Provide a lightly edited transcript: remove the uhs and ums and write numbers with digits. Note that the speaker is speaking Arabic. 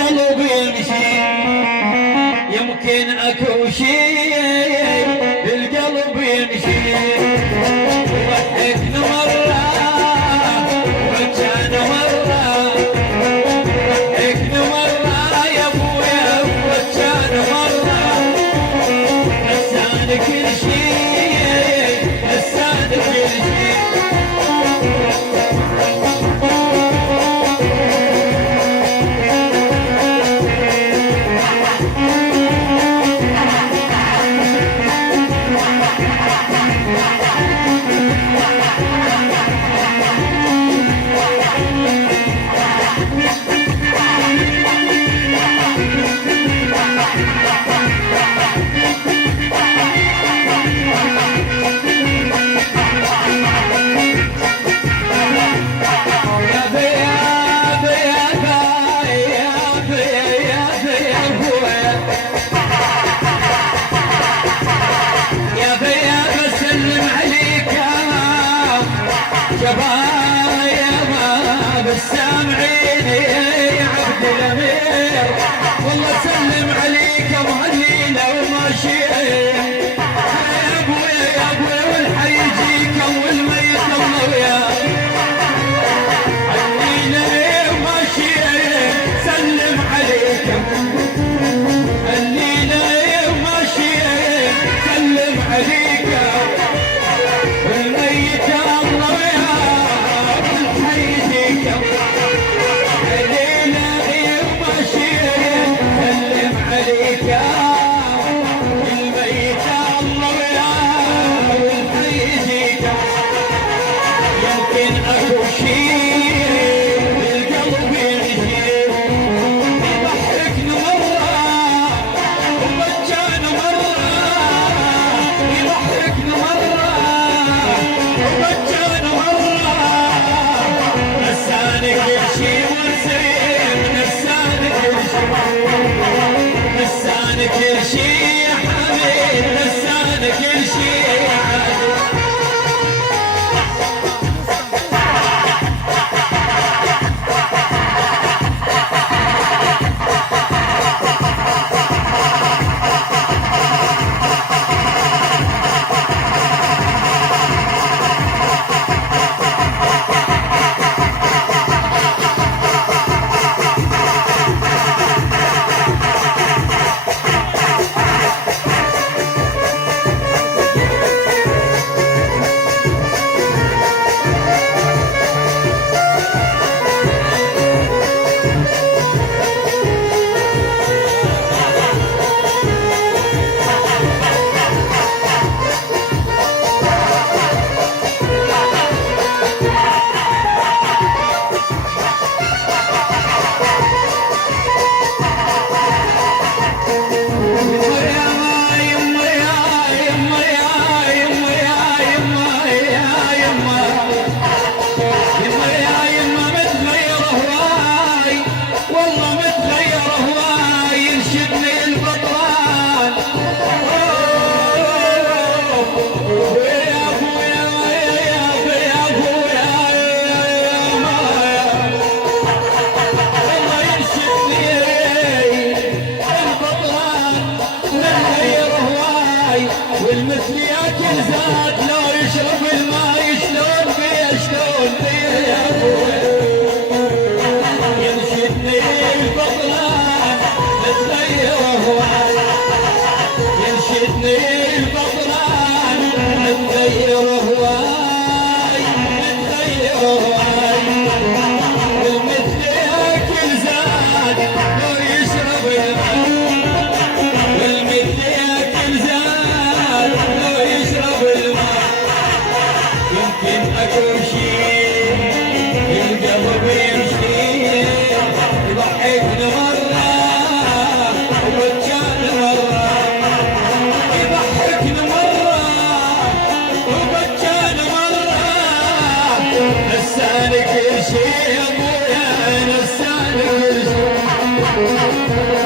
القلب يمشي يمكن اكو شيء بالقلب يمشي ضحكنا مرة وجعنا مرة ضحكنا مرة يا ابويا وجعنا مرة نسانا كل شيء نسانا كل شيء شبايا بالسامعين يا عبد الامير والله سلم عليك مهليله وماشيين يا ابويا والحي يجيك والميت الله وياك هليله وماشيين سلم عليك هليله وماشيين سلم عليك والميت الله وياك والحي كل شيء يا حبيب نسانا كل شيء والمثل ياكل زاد لو يشرب الماي شلون بيه شلون بيه يا ابوي ينشدني البطلان متغير هواي ينشدني البطلان متغير هواي متغير هواي والمثل ياكل زاد لو يشرب الماي والمثل ياكل زاد لو يشرب الماء يمكن اكو شيء القلب يمشي يضحكنا مرة وبجانا مرة يضحكنا مرة وبجانا مرة نسانا كل شيء يا ابويا نسانا كل شيء